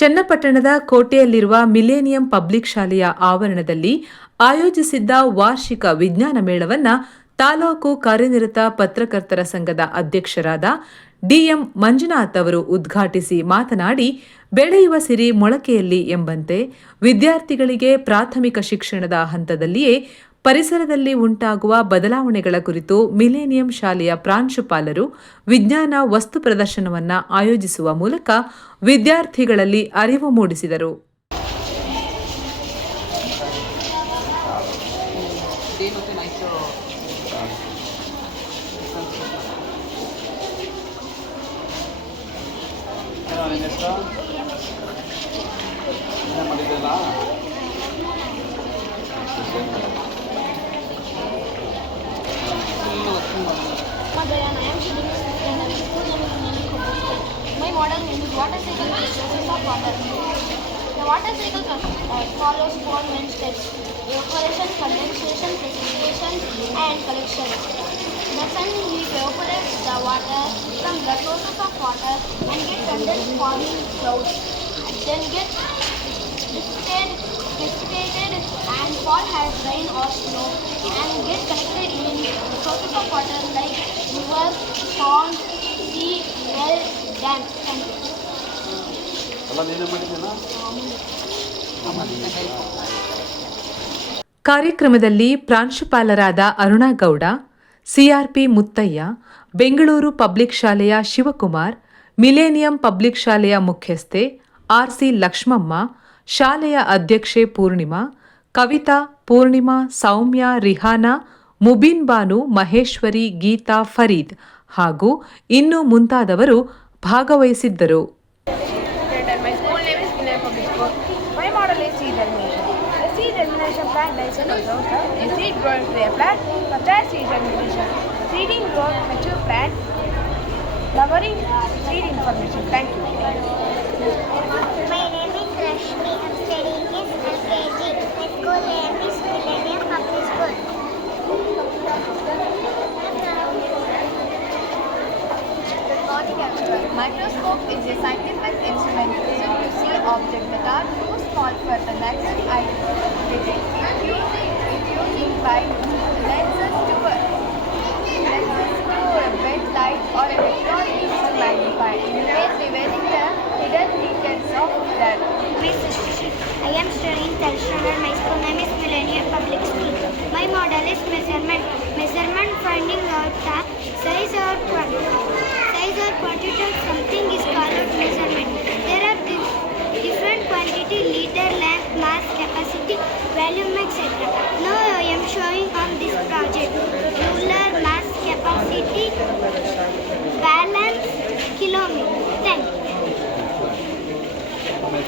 ಚನ್ನಪಟ್ಟಣದ ಕೋಟೆಯಲ್ಲಿರುವ millennium public ಶಾಲೆಯ ಆವರಣದಲ್ಲಿ ಆಯೋಜಿಸಿದ್ದ ವಾರ್ಷಿಕ ವಿಜ್ಞಾನ ಮೇಳವನ್ನು ತಾಲೂಕು ಕಾರ್ಯನಿರತ ಪತ್ರಕರ್ತರ ಸಂಘದ ಅಧ್ಯಕ್ಷರಾದ ಡಿಎಂ ಮಂಜುನಾಥ್ ಅವರು ಉದ್ಘಾಟಿಸಿ ಮಾತನಾಡಿ ಬೆಳೆಯುವ ಸಿರಿ ಮೊಳಕೆಯಲ್ಲಿ ಎಂಬಂತೆ ವಿದ್ಯಾರ್ಥಿಗಳಿಗೆ ಪ್ರಾಥಮಿಕ ಶಿಕ್ಷಣದ ಹಂತದಲ್ಲಿಯೇ ಪರಿಸರದಲ್ಲಿ ಉಂಟಾಗುವ ಬದಲಾವಣೆಗಳ ಕುರಿತು ಮಿಲೇನಿಯಂ ಶಾಲೆಯ ಪ್ರಾಂಶುಪಾಲರು ವಿಜ್ಞಾನ ವಸ್ತು ಪ್ರದರ್ಶನವನ್ನು ಆಯೋಜಿಸುವ ಮೂಲಕ ವಿದ್ಯಾರ್ಥಿಗಳಲ್ಲಿ ಅರಿವು ಮೂಡಿಸಿದರು water cycle is of water. The water cycle uh, follows four main steps. Evaporation, condensation, precipitation and collection. The sun evaporates the water from the sources of water and gets under forming clouds. Then gets dissipated, precipitated and fall as rain or snow and gets collected in sources of water like rivers, ponds, sea, well, dams and ಕಾರ್ಯಕ್ರಮದಲ್ಲಿ ಪ್ರಾಂಶುಪಾಲರಾದ Aruna Gowda CRP Muthaiah Bengaluru public ಶಾಲೆಯ Shivakumar millennium public ಶಾಲೆಯ ಮುಖ್ಯಸ್ಥೆ RC Lakshmamma ಶಾಲೆಯ ಅಧ್ಯಕ್ಷೆ ಪೂರ್ಣಿಮಾ ಕವಿತಾ ಪೂರ್ಣಿಮಾ ಸೌಮ್ಯ ರಿಹಾನಾ ಮುಬೀನ್ ಬಾನು ಮಹೇಶ್ವರಿ ಗೀತಾ ಫರೀದ್ ಹಾಗೂ ಇನ್ನೂ ಮುಂತಾದವರು ಭಾಗವಹಿಸಿದ್ದರು lies a compound of seed grown to a plant, fertile seed germination, seeding growth, mature plant, flowering seed information. Thank you. My name is Rashmi. I'm studying in LKG. My school name is Millennium Public School. Microscope is a scientific instrument object that are too small for the lenses eye and by lenses to a, lenses to a light or a electronic to magnify, in a way revealing the hidden details of that. I am studying Telshon my school name is Millennium Public School. My model is measurement. Measurement finding out the size or quantity.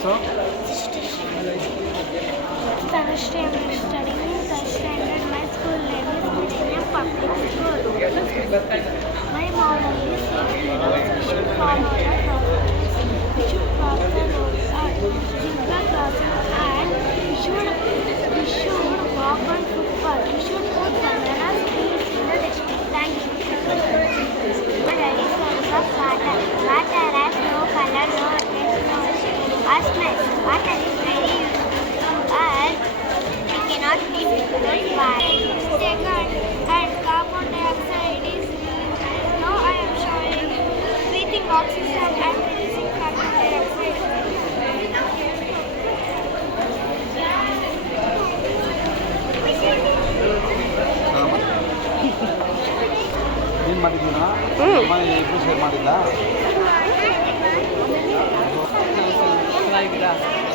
So? I am studying in first standard. My school name is Public School. My model is Virginia from the clean ಮಾಡಿದ್ದೀನಾ ಇಬ್ಬರು share ಮಾಡಿಲ್ಲ